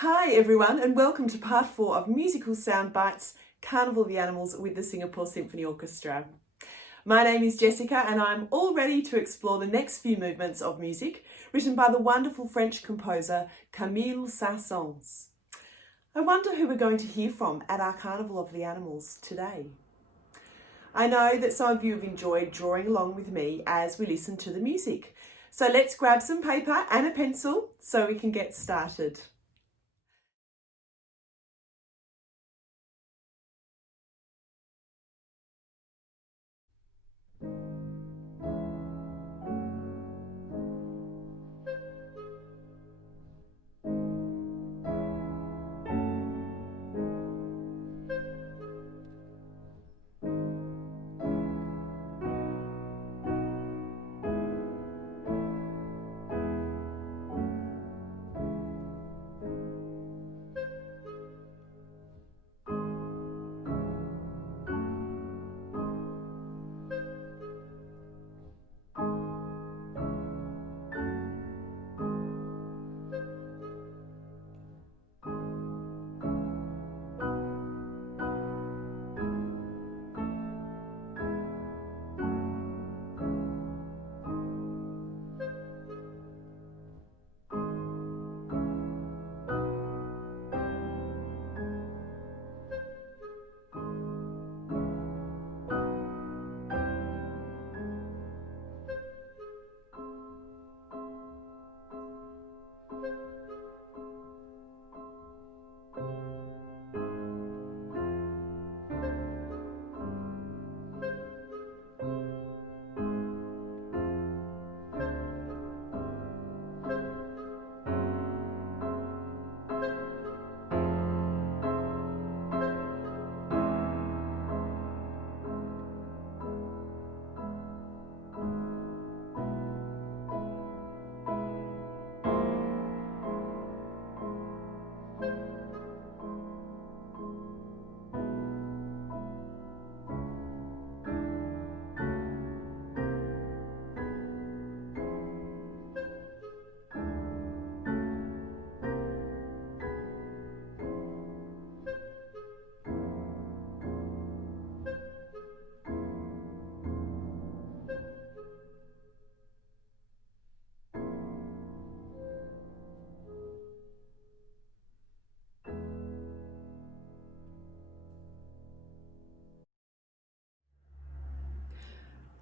Hi everyone, and welcome to part 4 of Musical Soundbites, Carnival of the Animals with the Singapore Symphony Orchestra. My name is Jessica and I'm all ready to explore the next few movements of music written by the wonderful French composer Camille Saint-Saëns. I wonder who we're going to hear from at our Carnival of the Animals today. I know that some of you have enjoyed drawing along with me as we listen to the music. So let's grab some paper and a pencil so we can get started.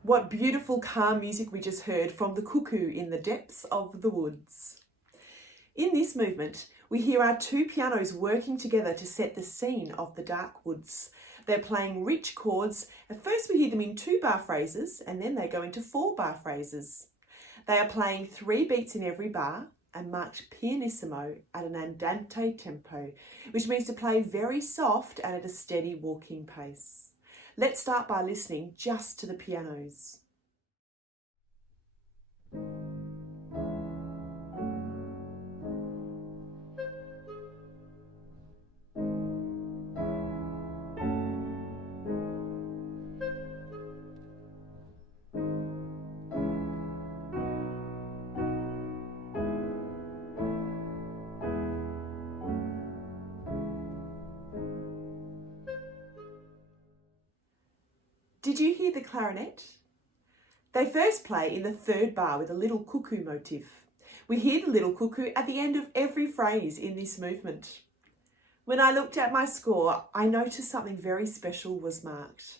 What beautiful calm music we just heard from the cuckoo in the depths of the woods. In this movement, we hear our two pianos working together to set the scene of the dark woods. They're playing rich chords. At first we hear them in 2-bar phrases and then they go into 4-bar phrases. They are playing 3 beats in every bar and marked pianissimo at an andante tempo, which means to play very soft and at a steady walking pace. Let's start by listening just to the pianos. Did you hear the clarinet? They first play in the 3rd bar with a little cuckoo motif. We hear the little cuckoo at the end of every phrase in this movement. When I looked at my score, I noticed something very special was marked.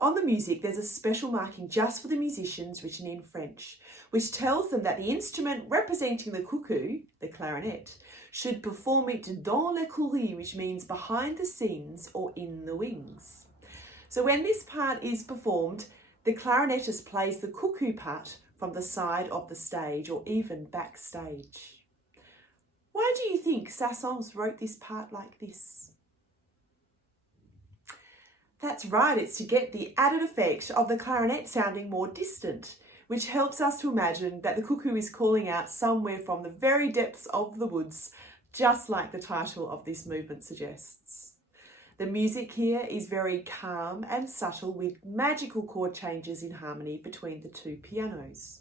On the music, there's a special marking just for the musicians written in French, which tells them that the instrument representing the cuckoo, the clarinet, should perform it dans les coulisses, which means behind the scenes or in the wings. So when this part is performed, the clarinetist plays the cuckoo part from the side of the stage or even backstage. Why do you think Saint-Saëns wrote this part like this? That's right, it's to get the added effect of the clarinet sounding more distant, which helps us to imagine that the cuckoo is calling out somewhere from the very depths of the woods, just like the title of this movement suggests. The music here is very calm and subtle with magical chord changes in harmony between the two pianos.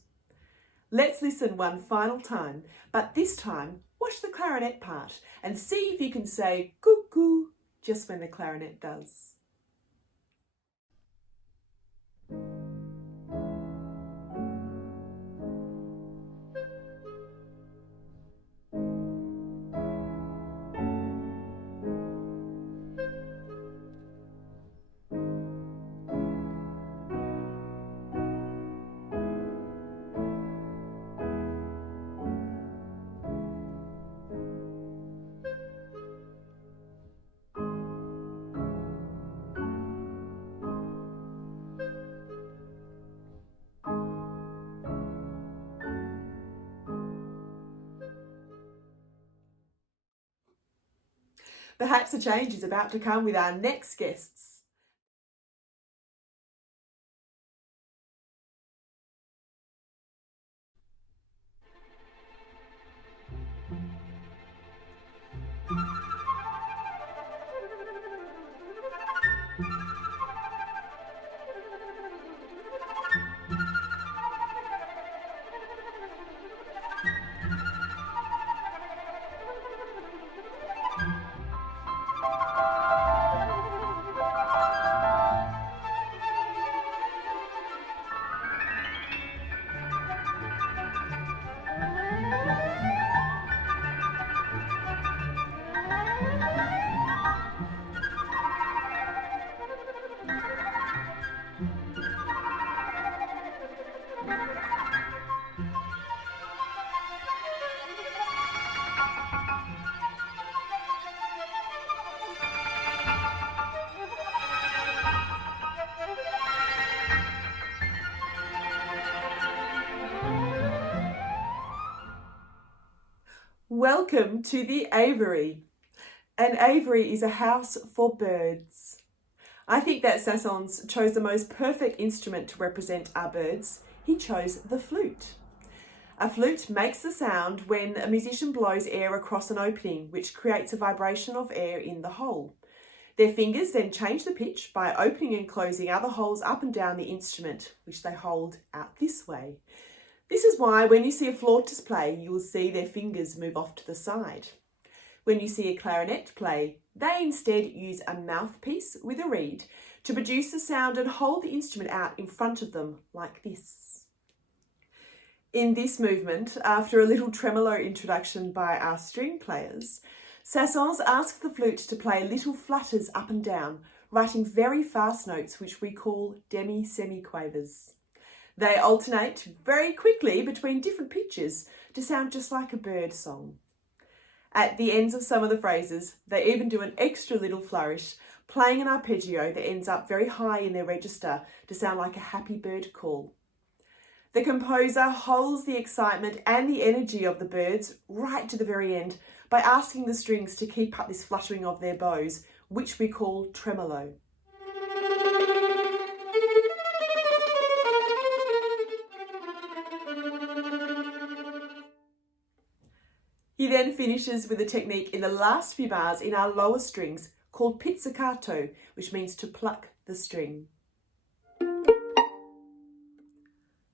Let's listen one final time, but this time Watch the clarinet part and see if you can say cuckoo just when the clarinet does. Perhaps a change is about to come with our next guests. Welcome to the Aviary. An aviary is a house for birds. I think that Saint-Saëns chose the most perfect instrument to represent our birds. He chose the flute. A flute makes the sound when a musician blows air across an opening, which creates a vibration of air in the hole. Their fingers then change the pitch by opening and closing other holes up and down the instrument, which they hold out this way. This is why when you see a flautist play, you will see their fingers move off to the side. When you see a clarinet play, they instead use a mouthpiece with a reed to produce the sound and hold the instrument out in front of them like this. In this movement, after a little tremolo introduction by our string players, Saint-Saëns asked the flute to play little flutters up and down, writing very fast notes which we call demi-semiquavers. They alternate very quickly between different pitches to sound just like a bird song. At the ends of some of the phrases, they even do an extra little flourish, playing an arpeggio that ends up very high in their register to sound like a happy bird call. The composer holds the excitement and the energy of the birds right to the very end by asking the strings to keep up this fluttering of their bows, which we call tremolo. He then finishes with a technique in the last few bars in our lower strings called pizzicato, which means to pluck the string.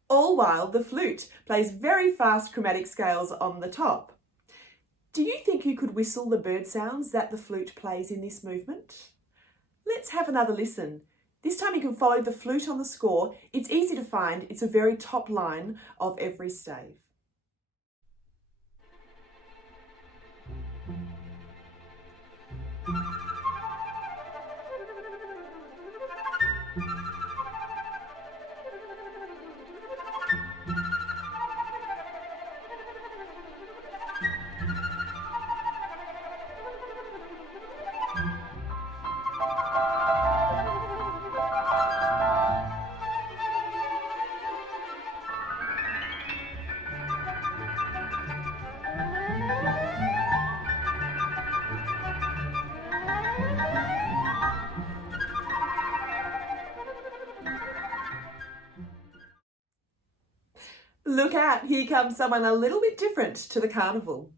All while the flute plays very fast chromatic scales on the top. Do you think you could whistle the bird sounds that the flute plays in this movement? Let's have another listen. This time you can follow the flute on the score. It's easy to find. It's a very top line of every stave. Look out, here comes someone a little bit different to the Carnival.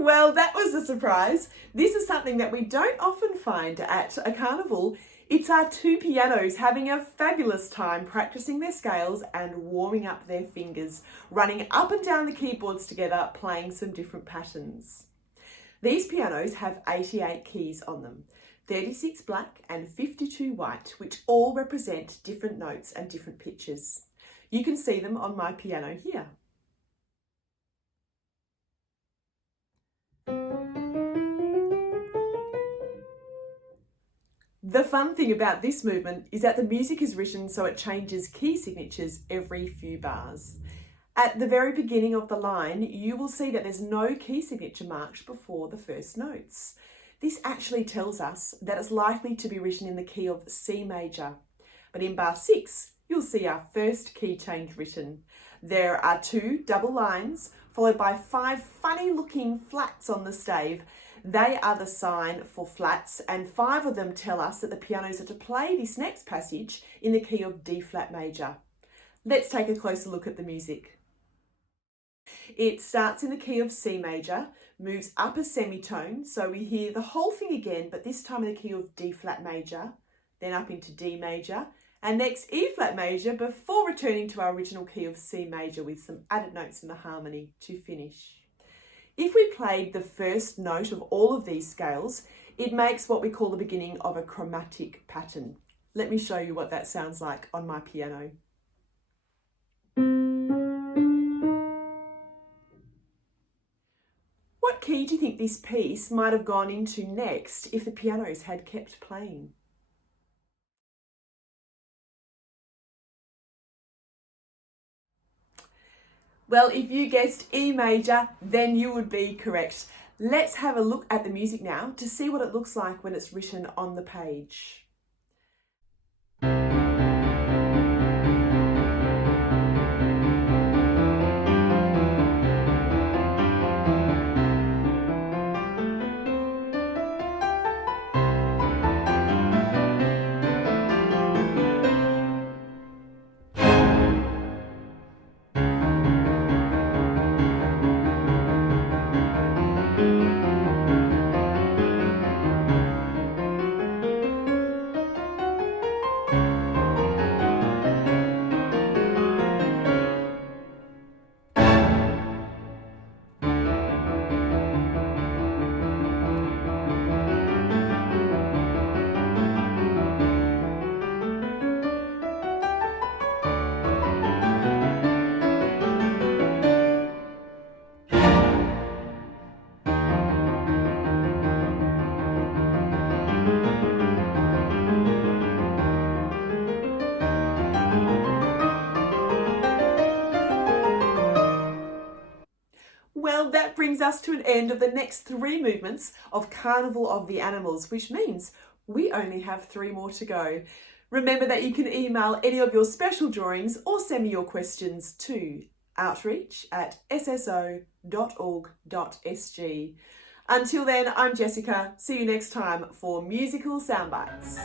Well, that was a surprise. This is something that we don't often find at a carnival. It's our two pianos having a fabulous time practicing their scales and warming up their fingers, running up and down the keyboards together, playing some different patterns. These pianos have 88 keys on them, 36 black and 52 white, which all represent different notes and different pitches. You can see them on my piano here. The fun thing about this movement is that the music is written so it changes key signatures every few bars. At the very beginning of the line, you will see that there's no key signature marked before the first notes. This actually tells us that it's likely to be written in the key of C major. But in bar 6, you'll see our first key change written. There are 2 double lines, followed by 5 funny looking flats on the stave. They are the sign for flats, and 5 of them tell us that the pianos are to play this next passage in the key of D flat major. Let's take a closer look at the music. It starts in the key of C major, moves up a semitone, so we hear the whole thing again, but this time in the key of D flat major, then up into D major, and next E flat major before returning to our original key of C major with some added notes in the harmony to finish. If we played the first note of all of these scales, it makes what we call the beginning of a chromatic pattern. Let me show you what that sounds like on my piano. What key do you think this piece might have gone into next if the pianos had kept playing? Well, if you guessed E major, then you would be correct. Let's have a look at the music now to see what it looks like when it's written on the page. Well, that brings us to an end of the next 3 movements of Carnival of the Animals, which means we only have 3 more to go. Remember that you can email any of your special drawings or send me your questions to outreach@sso.org.sg. Until then, I'm Jessica. See you next time for Musical Soundbites.